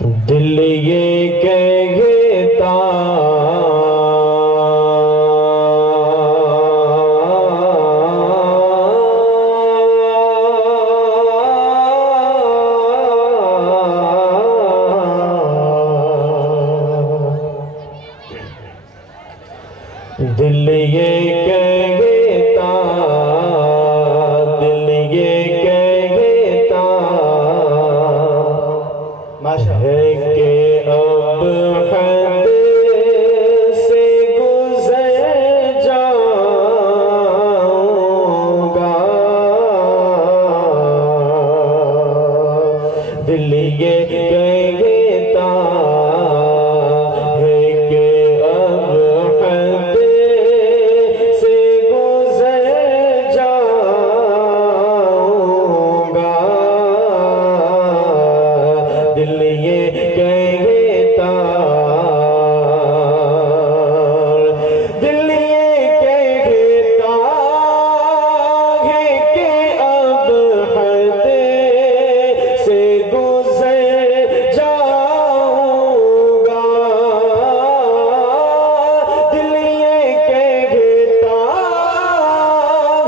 दिल ये कहता दिल ये कहता दिल ये कहता है कि अब हद से गुज़र जाऊंगा। दिल ये कहता है कि अब हद से गुज़र जाऊंगा। दिल ये कहता दिल ये कहता है कि अब हद से गुज़र जाऊंगा। दिल ये कहता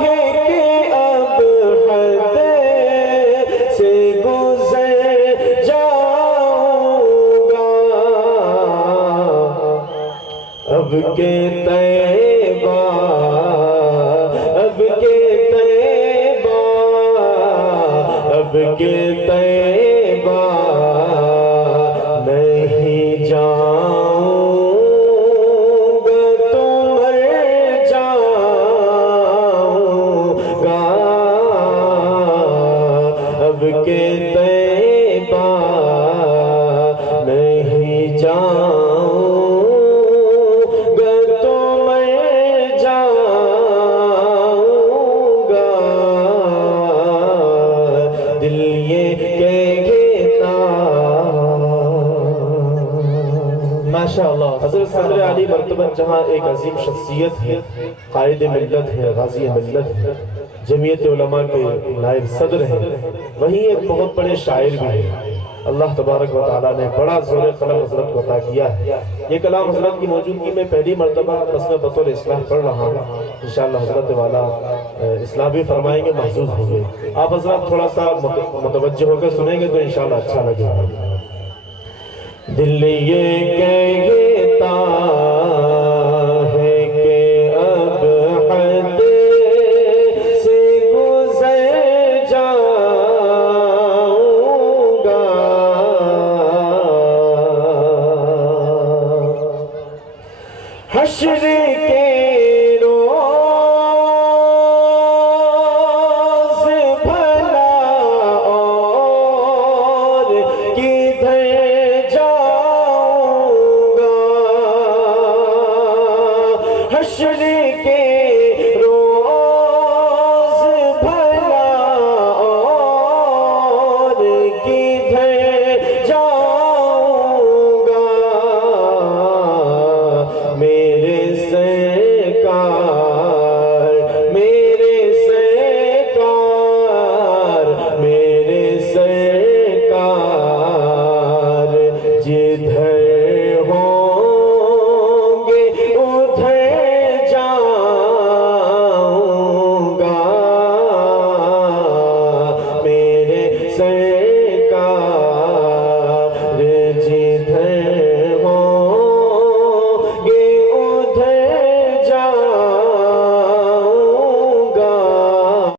है कि अब हद से गुज़र जाऊंगा। अब के तैबा अब के तैबा अब के तैबा नहीं जाऊंगा तो मर जाऊंगा। अब के तैबा नहीं जाऊंगा तो मर जाऊंगा। दिल ये कहता माशाअल्लाह। हज़रत सदर अली मरतबा जहाँ एक अजीम शख्सियत है, कायद मिल्लत है, गाजी मिल्लत है, जमीयत उलमा के नायब सदर हैं, वहीं एक बहुत बड़े शायर भी हैं। अल्लाह तबारक व तआला ने बड़ा ज़ोर कलम हज़रत को अता किया है। ये कलाम हज़रत की मौजूदगी में पहली मरतबा बस में बतौर इस्लाह पढ़ रहा हूँ। इंशाअल्लाह हज़रत वाला इस्लाह भी फरमाएंगे, महजूज होंगे। आप हज़रत थोड़ा सा मुतवज्जह होकर सुनेंगे तो इंशाअल्लाह अच्छा लगेगा। दिल ये कहता है कि अब हद से गुज़र जाऊंगा। हश्र